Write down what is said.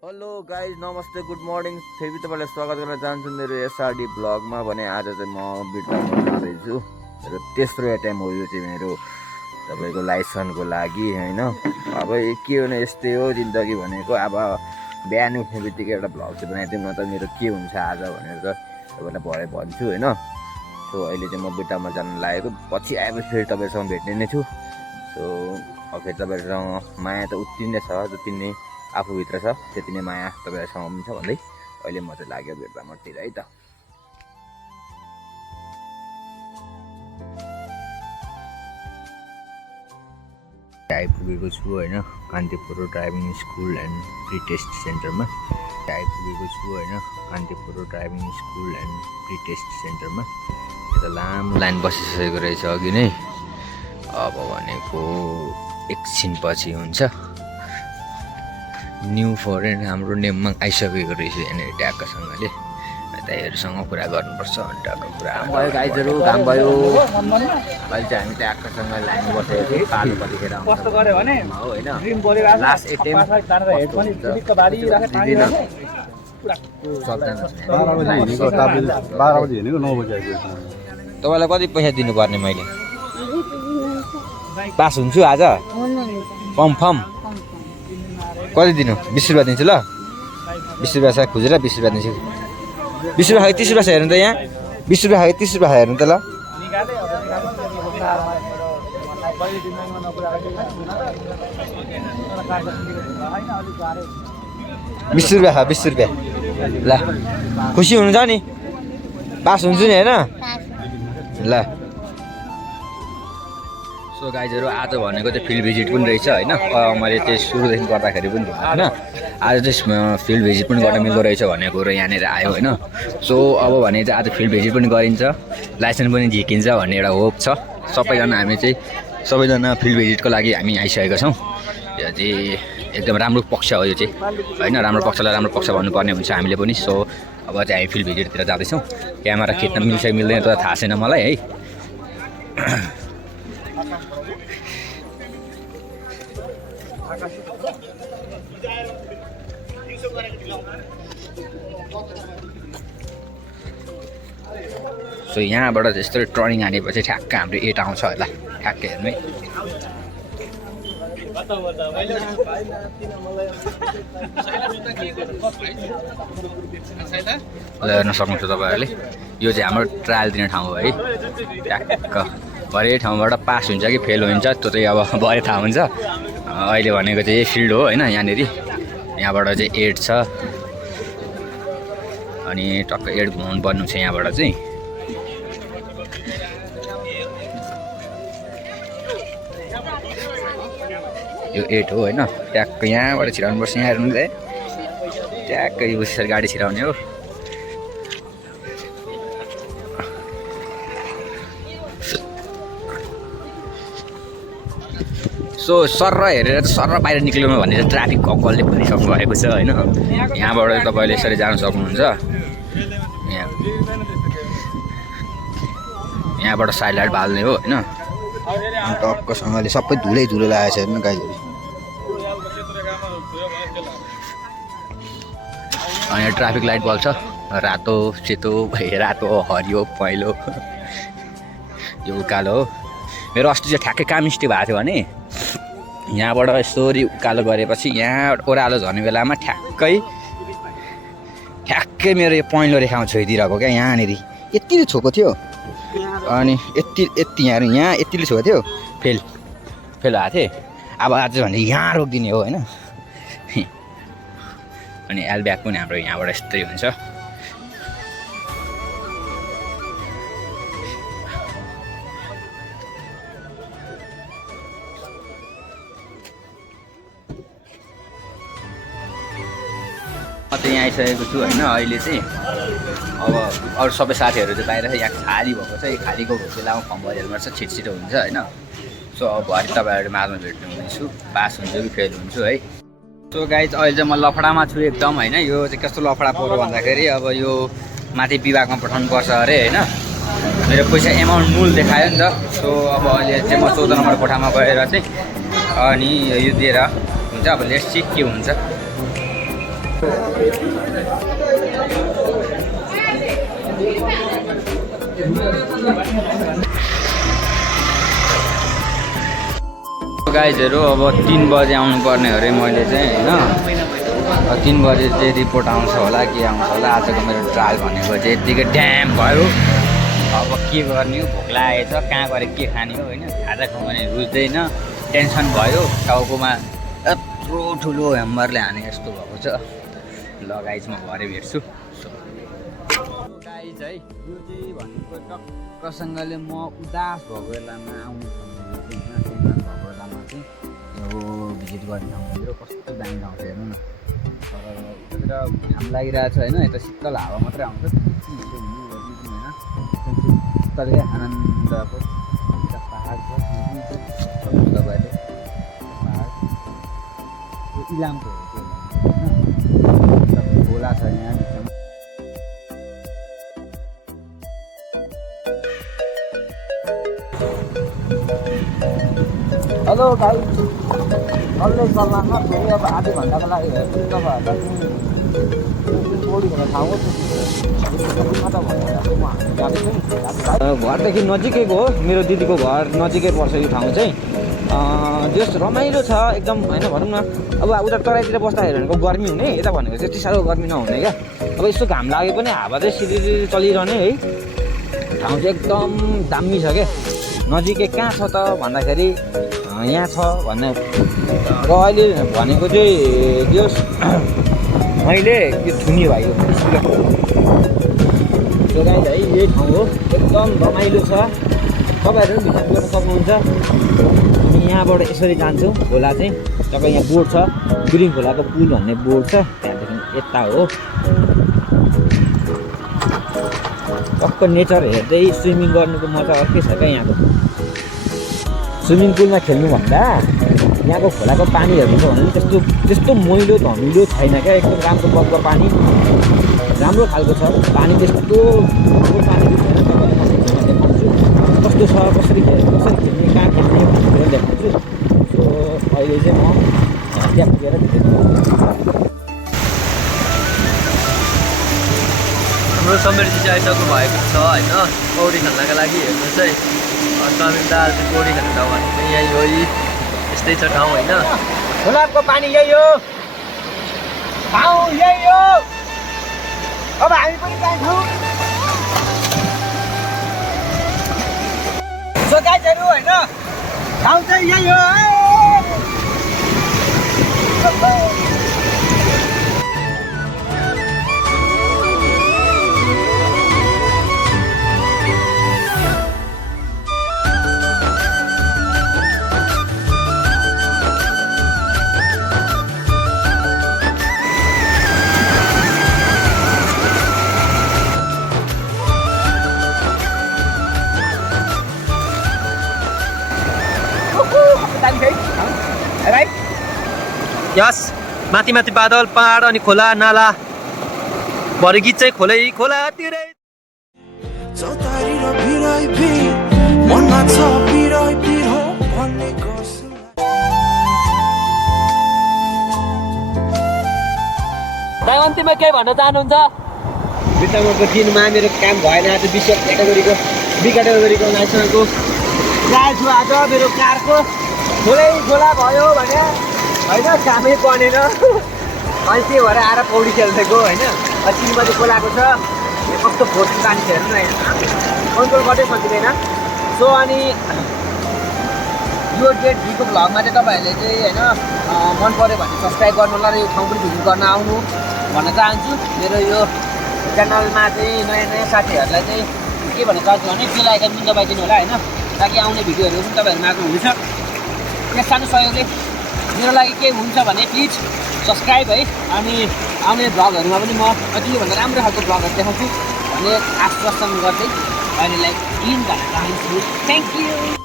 Hello guys नमस्ते good morning फेरि तपाईँलाई स्वागत गर्न चाहन्छु मेरो एसआरडी ब्लगमा भने आज चाहिँ म बिर्तामोड जाँदैछु र तेस्रो एटेम्प हो यो चाहिँ मेरो तपाईँको लाइसेन्सको लागि होइन। अब के हो भने यस्तै हो जिन्दगी भनेको। अब बिहान उठ्ने बित्तिकै एउटा भ्लग चाहिँ बनाइदिउँ न त मेरो के हुन्छ आज भनेर तपाईँलाई भरे भन्छु होइन। सो अहिले चाहिँ म बिर्तामोड जान लागेको, पछि आएपछि फेरि तपाईँहरूसँग भेट्ने नै छु। सो अब फेरि तपाईँहरूसँग माया त उति नै छ जति नै आफूभित्र छ त्यति नै माया तपाईँहरूसँग पनि छ भन्दै अहिले म चाहिँ लाग्यो बिर्तामोडतिर है त। आइपुगेको छु होइन Kantipur driving school and pre test सेन्टरमा। आइपुगेको छु होइन Kantipur driving school and pre test सेन्टरमा। यता लामो लाइन बसिसकेको रहेछ अघि नै। अब भनेको एकछिनपछि हुन्छ। न्यू फरेन हाम्रो नेममा आइसकेको रहेछ यहाँनिर ट्याक्कसँगले। दाइहरूसँग कुरा गर्नुपर्छ अनि ट्याक्क कुरा भयो। गाइजहरू काम भयो। अहिले चाहिँ हामी ट्याक्कसँग लाइन बसेको थियौँ पालो कतिखेर लास्ट तपाईँलाई कति पैसा दिनुपर्ने मैले पास हुन्छु आज कन्फर्म कति दिनु 20 रुपियाँ दिन्छु ल। 20 रुपियाँ साग खुजेर 20 रुपियाँ दिन्छु। 20 रुपियाँ खायो 30 रुपियाँ छ हेर्नु त यहाँ 20 रुपियाँ खायो 30 रुपियाँ हेर्नु त ल। 20 रुपियाँ खा 20 रुपियाँ ल। खुसी हुनुहुन्छ नि पास हुन्छु नि होइन ल। सो गाइजहरू आज भनेको चाहिँ फिल्ड भिजिट पनि रहेछ होइन। मैले चाहिँ सुरुदेखि गर्दाखेरि पनि होइन आज चाहिँ फिल्ड भिजिट पनि गर्न मिल्दो रहेछ भन्ने कुरो यहाँनिर आयो होइन। सो अब भने चाहिँ आज फिल्ड भिजिट पनि गरिन्छ लाइसेन्स पनि झिकिन्छ भन्ने एउटा होप छ। सबैजना फिल्ड भिजिटको लागि हामी आइसकेका छौँ। यो चाहिँ एकदम राम्रो पक्ष हो यो चाहिँ होइन। राम्रो पक्षलाई राम्रो पक्ष भन्नुपर्ने हुन्छ हामीले पनि। सो अब चाहिँ हामी फिल्ड भिजिटतिर जाँदैछौँ। क्यामेरा खिच्न मिल्छ मिल्दैन त थाहा छैन मलाई है। सो यहाँबाट यस्तो टर्निङ हानेपछि ठ्याक्क हाम्रो 8 आउँछ होला ठ्याक्क हेर्नु है। हेर्न सक्नुहुन्छ तपाईँहरूले यो चाहिँ हाम्रो ट्रायल दिने ठाउँ हो है। ठ्याक्क भरे ठाउँबाट पास हुन्छ कि फेल हुन्छ त्यो चाहिँ अब भरे थाहा हुन्छ। अहिले भनेको चाहिँ यही फिल्ड हो होइन। यहाँनिर यहाँबाट चाहिँ 8 छ अनि टक्क 8 घुमाउनु पर्नु छ यहाँबाट चाहिँ। यो 8 हो होइन। ट्याक्क यहाँबाट छिराउनुपर्छ। यहाँ हेर्नु है ट्याक्क यो यसरी गाडी छिराउने हो। सो सर हेरेर सर बाहिर निक्लिनु भन्ने चाहिँ ट्राफिक कलले भनिसक्नु भएको छ होइन। यहाँबाट तपाईँले यसरी जान सक्नुहुन्छ। यहाँबाट साइड लाइट बाल्ने हो होइन। टक्कसँगले सबै धुलै लागेको छ हेर्नु गाइजहरू। अनि ट्राफिक लाइट बल्छ रातो सेतो रातो हरियो पहेँलो यो उकालो हो। मेरो अस्ति चाहिँ ठ्याक्कै काम मिस्टेक भएको थियो भने यहाँबाट यसरी उकालो गरेपछि यहाँ ओह्रालो झर्ने बेलामा ठ्याक्कै मेरो यो पहेँलो रेखामा छोइदिरहेको क्या। यहाँनिर यति छोएको थियो अनि यति यहाँ यतिले छोएको थियो फेल भएको थिएँ। अब आज भने यहाँ रोकिदिने हो होइन। अनि एल ब्याग पनि हाम्रो यहाँबाट यस्तै हुन्छ। म चाहिँ यहाँ आइसकेको छु होइन। अहिले चाहिँ अब अरू सबै साथीहरू चाहिँ बाहिर यहाँ खाली भएको छ। यो खालीको बेलामा फर्म भरिहाल्नु पर्छ छिटो हुन्छ होइन। सो अब भरे तपाईँहरू माझमा भेट्नु हुनेछु पास हुन्छ कि फेल हुन्छु है। सो गाइज अहिले चाहिँ म लफडामा छु एकदम होइन। यो चाहिँ कस्तो लफडा पऱ्यो भन्दाखेरि अब यो माथि विभागमा पठाउनुपर्छ अरे होइन। मेरो पैसा एमाउन्ट मूल देखायो नि त। सो अब अहिले चाहिँ म 14 नम्बर कोठामा गएर चाहिँ अनि यो दिएर हुन्छ। अब लेट्स सी के हुन्छ। गाइजहरू अब 3 बजे आउनुपर्ने अरे मैले चाहिँ होइन 3 बजे चाहिँ रिपोर्ट आउँछ होला के आउँछ होला। आजको मेरो ट्रायल भनेको चाहिँ यत्तिकै ड्याम भयो। अब के गर्ने हो, भोक लागेछ, कहाँ गएर के खाने हो होइन, खाजा खाउँ भने रुच्दैन, टेन्सन भयो। टाउकोमा यत्रो ठुलो ह्याम्बरले हाने जस्तो भएको छ। ल गाइज म भरे भेट्छु। गाइज है यो चाहिँ भनेको टक्कसँगले म उदास भएको बेलामा आउनु यो भिजिट गर्ने ठाउँ मेरो कस्तो दामी ठाउँ छ हेर्नु न। तर यतातिर घाम लागिरहेको छ होइन, यता शीतल हावा मात्रै आउँछ होइन। शीतलकै आनन्दको यता पाहाड छ तपाईँहरूले, पाहाड यो इलामको हो त्यो होइन, खोला छ यहाँ बिचमा। हेलो भाइ, डल्लै सल्लाहमा फेरि अब आधी घन्टाको लागि हेर्छु तपाईँहरूलाई घरदेखि नजिकैको हो, मेरो दिदीको घर नजिकै पर्छ यो ठाउँ चाहिँ। जस रमाइलो छ एकदम होइन भनौँ न। अब उता तराईतिर बस्दाखेरि भनेको गर्मी हुने, यता भनेको चाहिँ त्यति साह्रो गर्मी नहुने क्या। अब यस्तो घाम लागे पनि हावा चाहिँ सिधै चलिरहने है। ठाउँ चाहिँ एकदम दामी छ क्या। नजिकै कहाँ छ त भन्दाखेरि यहाँ छ भन्ने। र अहिले भनेको चाहिँ त्यो मैले यो थुनी भयो त्यो गाइज है, यही ठाउँ हो, एकदम रमाइलो छ। तपाईँहरू पनि भिजिट गर्न सक्नुहुन्छ। हामी यहाँबाट यसरी जान्छौँ खोला चाहिँ। तपाईँ यहाँ बोर्ड छ, गुरिङ खोलाको पुल भन्ने बोर्ड छ, त्यहाँदेखि यता हो। टक्क नेचर हेर्दै स्विमिङ गर्नुको मजा अर्कै छ क्या यहाँको। स्विमिङ पुलमा खेल्नुभन्दा यहाँको खोलाको पानीहरू छ भने त्यस्तो मैलो धमिलो छैन क्या। एकदम राम्रो बग्दो पानी, राम्रो खालको छ पानी। त्यस्तो पानी छैन। तपाईँले देखाउँछु कस्तो छ, कसरी खेल्ने, कहाँ खेल्ने भनेर देखाउँछु। सो अहिले चाहिँ म त्यहाँ पुगेर हाम्रो समृद्धि चाहिँ आइसक्नु भएको छ होइन, पौडी खेल्नका लागि। हेर्नुहोस् है, समीर दाल चाहिँ पौडी खेल्नु ठाउँ भने चाहिँ यही हो, यस्तै छ ठाउँ होइन। खोलाको पानी यही हो, ठाउँ यही हो। अब हामी पनि जान्छौँ। सो गाइजहरू होइन, ठाउँ चाहिँ यही हो। यस माथि माथि बादल, पहाड अनि खोला नाला भरे गीत चाहिँ खोलै खोलातिरै। चौतारी र भिराइ भिर मनमा छ भिराइ भिर हो भन्ने गर्छु। दाइ अन्तिममा केही भन्न चाहनुहुन्छ? बिचमाको दिनमा मेरो काम भएन। आज विशेष क्याटेगोरीको बी क्याटेगोरीको लाइसेन्सको ट्रायल छु आज मेरो कारको। खोला भयो भने होइन, कामै बनेन। अनि त्यही भएर आएर पौडी खेल्दैको होइन। 3 बजे खोलाको छ, कस्तो फोर्स पानी छ हेर्नु न, कन्ट्रोल गर्दै सकिँदैन। सो अनि यो डेट भीको भ्लगमा चाहिँ तपाईँहरूले चाहिँ होइन मन पऱ्यो भने सब्सक्राइब गर्नु होला र यो ठाउँ पनि भिजिट गर्न आउनु भन्न चाहन्छु। मेरो यो च्यानलमा चाहिँ नयाँ नयाँ साथीहरूलाई चाहिँ के भन्न चाहन्छु भने बेल आइकन पनि दबाइदिनु होला होइन, ताकि आउने भिडियोहरू पनि तपाईँहरूमा आएको हुन्छ। यस सानो सहयोगले मेरो लागि के हुन्छ भने प्लिज सब्सक्राइब है। अनि आउने भ्लगहरूमा पनि म अझै योभन्दा राम्रो खालको भ्लगहरू देखाउँछु भन्ने आश्वासन गर्दै अहिलेलाई इन गर्न चाहन्छु। Thank you.